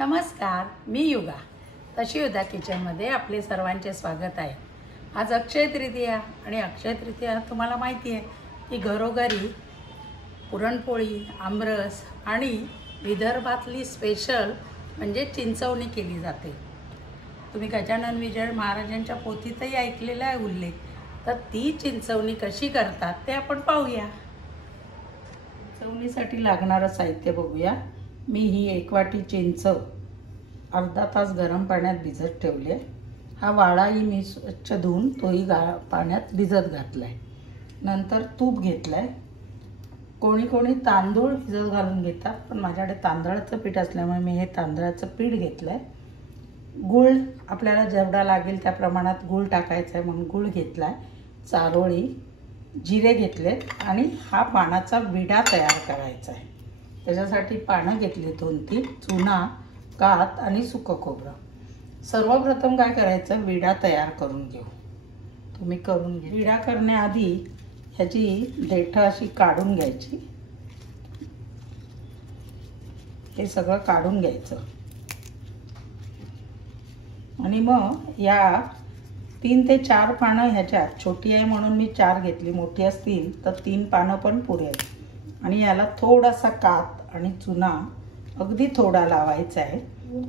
नमस्कार, मी युगा तशीयुधा किचनमध्ये आपले सर्वांचे स्वागत आहे। आज अक्षय तृतीया आणि अक्षय तृतीया तुम्हाला माहिती आहे की घरोघरी पुरणपोळी, आमरस आणि विदर्भातली स्पेशल म्हणजे चिंचवणी केली जाते। तुम्ही गजानन विजय महाराजांच्या पोथीतही ऐकलेला आहे उल्लेख। तर ती चिंचवणी कशी करतात ते आपण पाहूया। चिंचवणीसाठी लागणारं साहित्य बघूया। मी ही 1 वाटी चिंच अर्धा तास गरम पाण्यात भिजत ठेवले। हा वाळाही मी स्वच्छ धुवून तोही पाण्यात भिजत घातलाय। नंतर तूप घेतलंय। कोणी कोणी तांदूळ भिजत घालून घेतात, पण माझ्याकडे तांदळाचं पीठ असल्यामुळे मी हे तांदळाचं पीठ घेतलंय। गूळ आपल्याला जेवढा लागेल त्या प्रमाणात गूळ टाकायचा आहे म्हणून गूळ घेतलाय। चारोळी, जिरे घेतलेत आणि हा पानाचा विडा तयार करायचा आहे। त्याच्यासाठी पानं घेतली 2-3, चुना, कात आणि सुकं खोबरं। सर्वप्रथम काय करायचं, विडा तयार करून घेऊ। तुम्ही करून घ्या। विडा करण्याआधी ह्याची देठं अशी काढून घ्यायची। हे सगळं काढून घ्यायचं आणि मग या 3 ते 4 पानं ह्याच्यात, छोटी आहे म्हणून मी 4 घेतली, मोठी असतील तर 3 पानं पण पुरेल। आणि याला थोडासा कात आणि चुना अगदी थोडा लावायचा आहे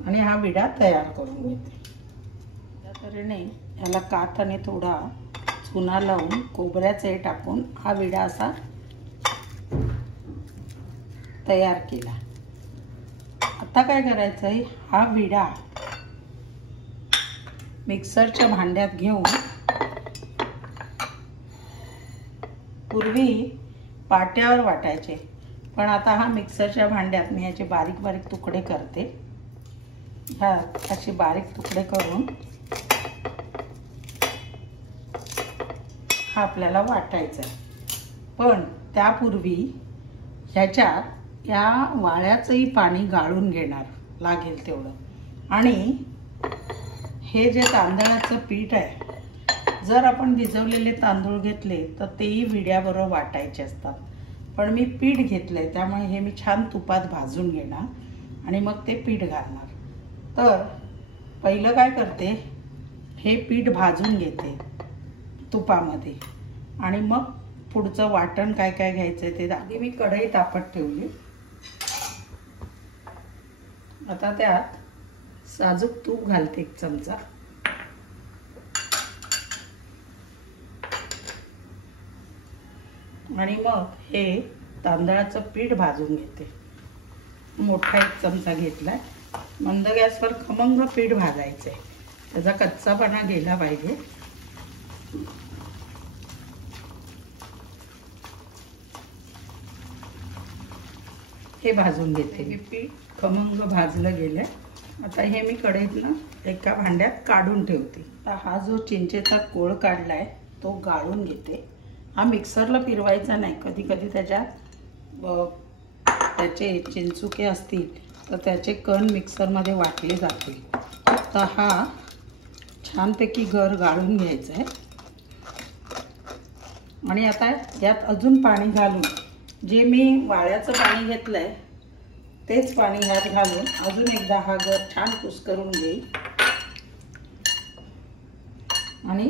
आणि हा विडा तयार करून घेते। या तऱ्हेने याला कात आणि थोडा चुना लावून खोबऱ्याचे टाकून हा विडा असा तयार केला। आता काय करायचं आहे, हा विडा मिक्सरच्या भांड्यात घेऊन, पूर्वी पाट्यावर वाटायचे पण आता हा मिक्सरच्या भांड्यात मी याचे बारीक बारीक तुकडे करते। ह्या असे बारीक तुकडे करून हा आपल्याला वाटायचा आहे। पण त्यापूर्वी ह्याच्यात या वाळ्याचंही पाणी गाळून घेणार लागेल तेवढं। आणि हे जे तांदळाचं पीठ आहे, जर आपण भिजवलेले तांदूळ घेतले तर तेही विड्याबरोबर वाटायचे असतात, पण मी पीठ घेतलंय त्यामुळे हे मी छान तुपात भाजून घेणार आणि मग ते पीठ घालणार। तर पहिलं काय करते, हे पीठ भाजून घेते तुपामध्ये आणि मग पुढचं वाटण काय काय घ्यायचं ते आधी मी कढई तापत ठेवली। आता त्यात साजूक तूप घालते 1 चमचा आणि मग हे तांदळाचं पीठ भाजून घेते। मोठा 1 चमचा घेतलाय। मंद गॅसवर खमंग पीठ भाजायचंय, त्याचा कच्चापणा गेला पाहिजे। हे भाजून घेते। हे पीठ खमंग भाजलं गेलंय। आता हे मी कढईतनं एका भांड्यात काढून ठेवते। आता हा जो चिंचेचा कोळ काढलाय तो गाळून घेते। हा मिक्सरला फिरवायचा नाही, कधी कधी त्याच्यात त्याचे चिंचुके असतील तर त्याचे कण मिक्सरमध्ये वाटले जातील। तर हा छानपैकी गर गाळून घ्यायचा आहे। आणि आता यात अजून पाणी घालून, जे मी वाळ्याचं पाणी घेतलंय तेच पाणी ह्यात घालून अजून एकदा हा गर छान कुस्करून घेईल आणि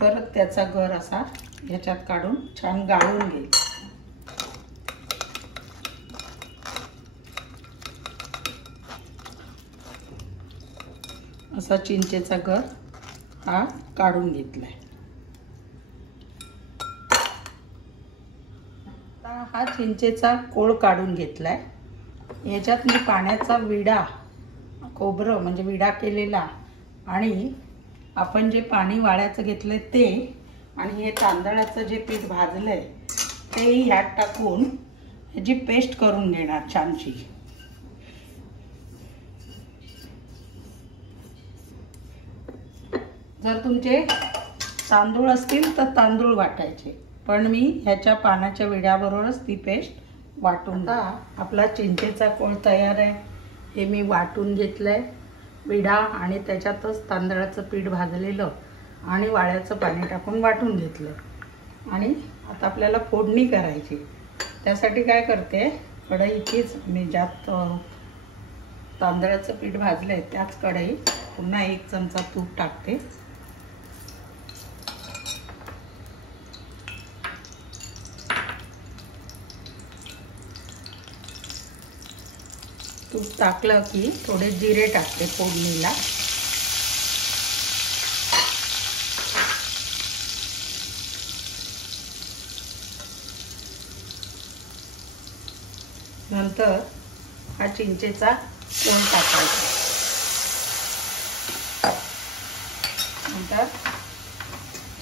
परत त्याचा गर असा ह्याच्यात काढून छान गाळून घेईल। असा चिंचेचा गर हा काढून घेतलाय। आता हा चिंचेचा कोळ काढून घेतलाय। याच्यात मी पाण्याचा विडा, खोबरं म्हणजे विडा केलेला आणि आपण जे पाणी वाळ्याचं घेतलंय ते आणि हे तांदळाचं जे पीठ भाजलंय तेही ह्यात टाकून ह्याची पेस्ट करून घेणार छानशी। जर तुमचे तांदूळ असतील तर तांदूळ वाटायचे, पण मी ह्याच्या पानाच्या विड्याबरोबरच ती पेस्ट वाटून। आता आपला चिंचेचा कोळ तयार आहे। हे मी वाटून घेतलंय विडा आणि त्याच्यातच तांदळाचं पीठ भाजलेलं आणि वाळ्याचं पाणी टाकून वाटून घेतलं। आणि आता आपल्याला फोडणी करायची। त्यासाठी काय करते, कढईचीच मी ज्यात तांदळाचं पीठ भाजलंय त्याच कढईत पुन्हा 1 चमचा तूप टाकते. तूप टाकलं की थोडे जिरे टाकते फोडणीला. नंतर हा चिंचेचा कोन टाकायचा. नंतर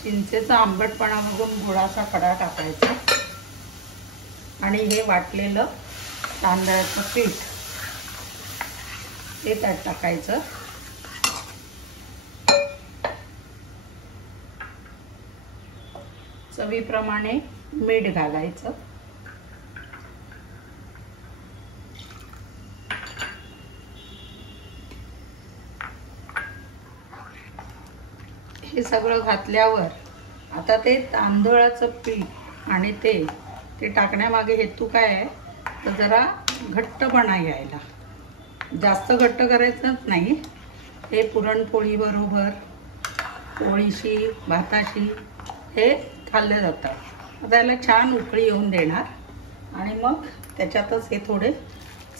चिंचेचा आंबटपणा बघून गुळाचा खडा टाकायचा आणि हे वाटलेलं तांदळाचं पीठ ते त्यात टाकायचं. चवीप्रमाणे मीठ घालायचं. हे सगळं घातल्यावर आता ते तांदळाचं पीठ आणि ते टाकण्यामागे हेतू काय आहे तर जरा घट्टपणा यायला. जास्त घट्ट करायचंच नाही. हे पुरणपोळी बरोबर, पोळीशी, भाताशी हे खाल्लं जातं. आता याला छान उकळी येऊन देणार आणि मग त्याच्यातच हे थोडे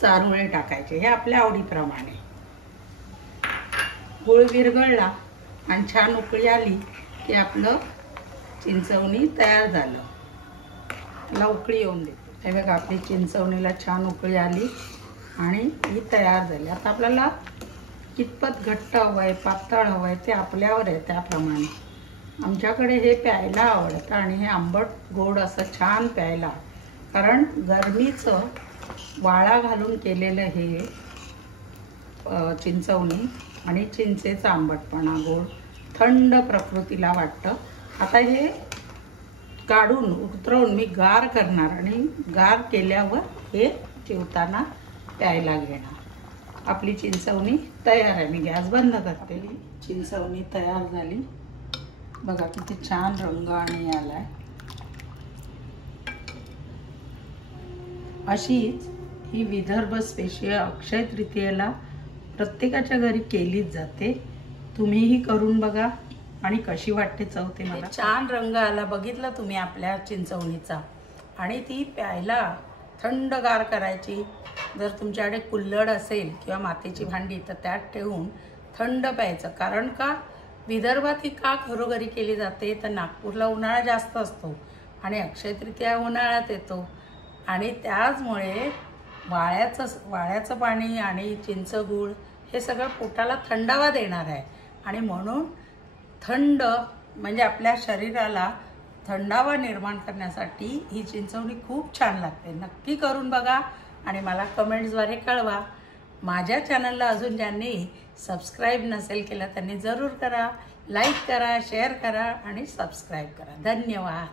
चारोळे टाकायचे. हे आपल्या आवडीप्रमाणे. गूळ विरघळला आणि छान उकळी आली की आपलं चिंचवणी तयार झालं. त्याला उकळी येऊन देते. हे बघा आपली चिंचवणीला छान उकळी आली आणि ही तयार झाली. आता आपल्याला कितपत घट्ट हवं आहे, पातळ हवं आहे ते आपल्यावर आहे त्याप्रमाणे. आमच्याकडे हे प्यायला आवडतं आणि हे आंबट गोड असं छान प्यायला. कारण गरमीचं वाळा घालून केलेलं हे चिंचवणी आणि चिंचेचा आंबटपणा गोड थंड प्रकृतीला वाटतं. आता हे काढून उतरवून मी गार करणार आणि गार केल्यावर हे जेवताना प्यायला घेणार. आपली चिंचवणी तयार आहे. मी गॅस बंद करते. चिंचवणी तयार झाली. बघा किती छान रंग आणि आलाय. अशीच ही विदर्भ स्पेशल अक्षय तृतीयेला प्रत्येकाच्या घरी केलीच जाते. तुम्हीही करून बघा आणि कशी वाटते चव ते मला. छान रंग आला बघितलं तुम्ही आपल्या चिंचवणीचा. आणि ती प्यायला थंडगार करायची. जर तुमच्याकडे कुल्हड असेल किंवा मातीची भांडी तर त्यात ठेवून थंड प्यायचं. कारण का विदर्भात ही का घरोघरी केली जाते तर नागपूरला उन्हाळा जास्त असतो आणि अक्षय तृतीया उन्हाळ्यात येतो आणि त्याचमुळे वाळ्याचं पाणी आणि चिंचगूळ हे सगळं पोटाला थंडावा देणार आहे. आणि म्हणून थंड म्हणजे आपल्या शरीराला थंडावा निर्माण करण्यासाठी ही चिंचवणी खूप छान लागते. नक्की करून बघा आणि मला कमेंट्सद्वारे कळवा. माझ्या चॅनलला अजून ज्यांनी सबस्क्राईब नसेल केलं त्यांनी जरूर करा. लाईक करा, शेअर करा आणि सबस्क्राईब करा. धन्यवाद.